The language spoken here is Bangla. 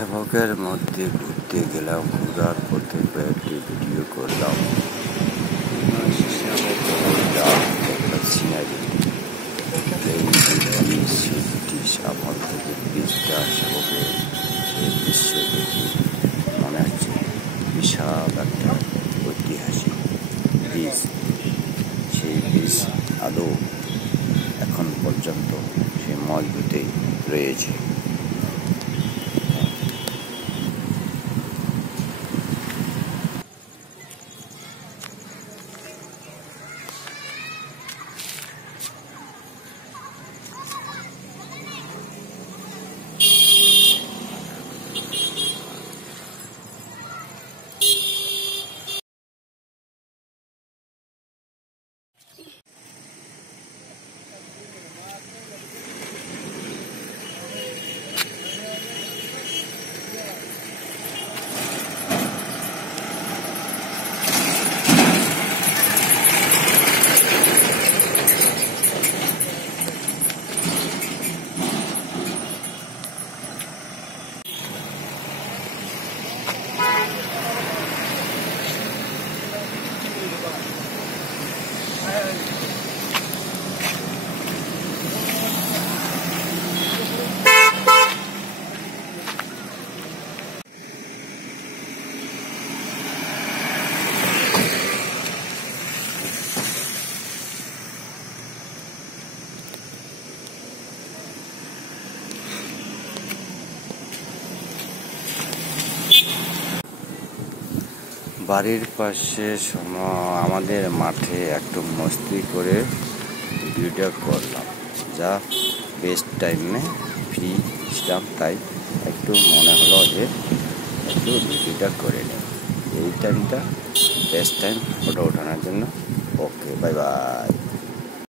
সেবকের মধ্যে ঘুরতে গেলাম, ঘুরার পথে কয়েকটি ভিডিও করলাম। একটা সিনারি, ব্রিটিশ আমল থেকে ব্রিজটা সেবকের সেই দৃশ্য দেখে মনে হচ্ছে বিশাল একটা ঐতিহাসিক ব্রিজ। সেই ব্রিজ আদৌ এখন পর্যন্ত সেই মজবুতেই রয়েছে। বাড়ির পাশে আমাদের মাঠে একটু মস্তি করে ভিডিওটা করলাম, যা বেস্ট টাইমে ফ্রি ছিলাম, তাই একটু মনে হলো যে একটু ভিডিওটা করে নিই। এই টাইমটা বেস্ট টাইম ফটো ওঠানোর জন্য। ওকে, বাই বাই।